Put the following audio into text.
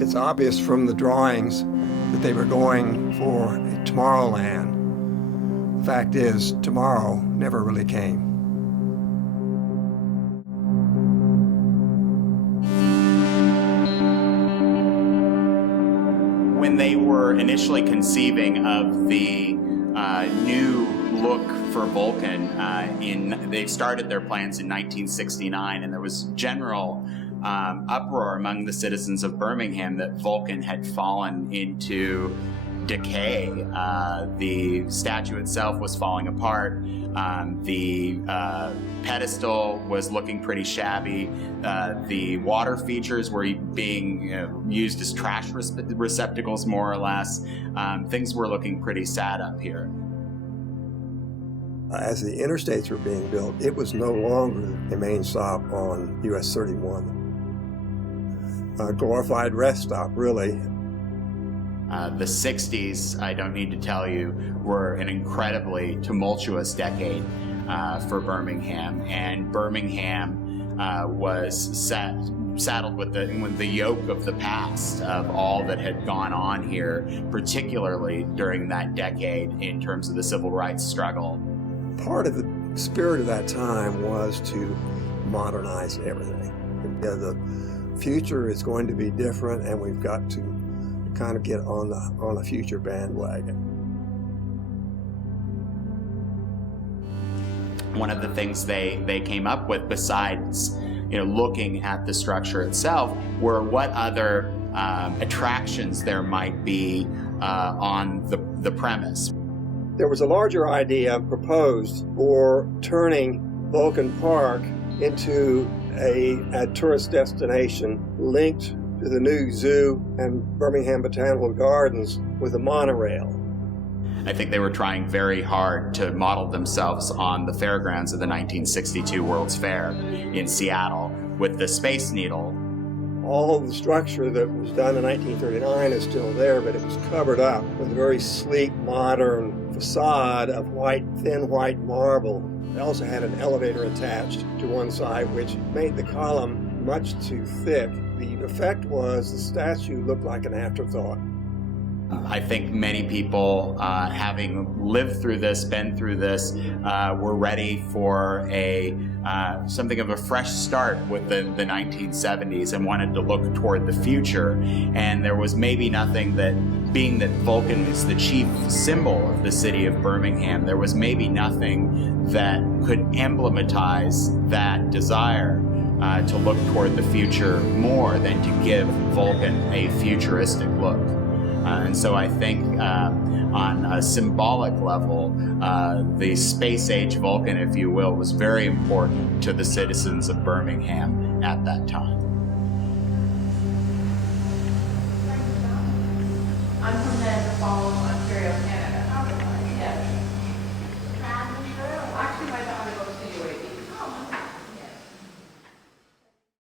It's obvious from the drawings that they were going for Tomorrowland. The fact is, tomorrow never really came. When they were initially conceiving of the new look for Vulcan, they started their plans in 1969, and there was general uproar among the citizens of Birmingham that Vulcan had fallen into decay. The statue itself was falling apart. The pedestal was looking pretty shabby. The water features were being used as trash receptacles, more or less. Things were looking pretty sad up here. As the interstates were being built, it was no longer the main stop on US 31. A glorified rest stop, really. The 60s, I don't need to tell you, were an incredibly tumultuous decade for Birmingham, and Birmingham was saddled with the yoke of the past, of all that had gone on here, particularly during that decade in terms of the civil rights struggle. Part of the spirit of that time was to modernize everything. The future is going to be different, and we've got to kind of get on a future bandwagon. One of the things they came up with, besides looking at the structure itself, were what other attractions there might be on the premise. There was a larger idea proposed for turning Vulcan Park into a tourist destination linked to the new zoo and Birmingham Botanical Gardens with a monorail. I think they were trying very hard to model themselves on the fairgrounds of the 1962 World's Fair in Seattle with the Space Needle. All of the structure that was done in 1939 is still there, but it was covered up with a very sleek, modern facade of thin white marble. It also had an elevator attached to one side, which made the column much too thick. The effect was the statue looked like an afterthought. I think many people, having lived through this, been through this, were ready for something of a fresh start with the 1970s and wanted to look toward the future. And there was maybe nothing that, being that Vulcan is the chief symbol of the city of Birmingham, there was maybe nothing that could emblematize that desire to look toward the future more than to give Vulcan a futuristic look. And so I think on a symbolic level, the space-age Vulcan, if you will, was very important to the citizens of Birmingham at that time.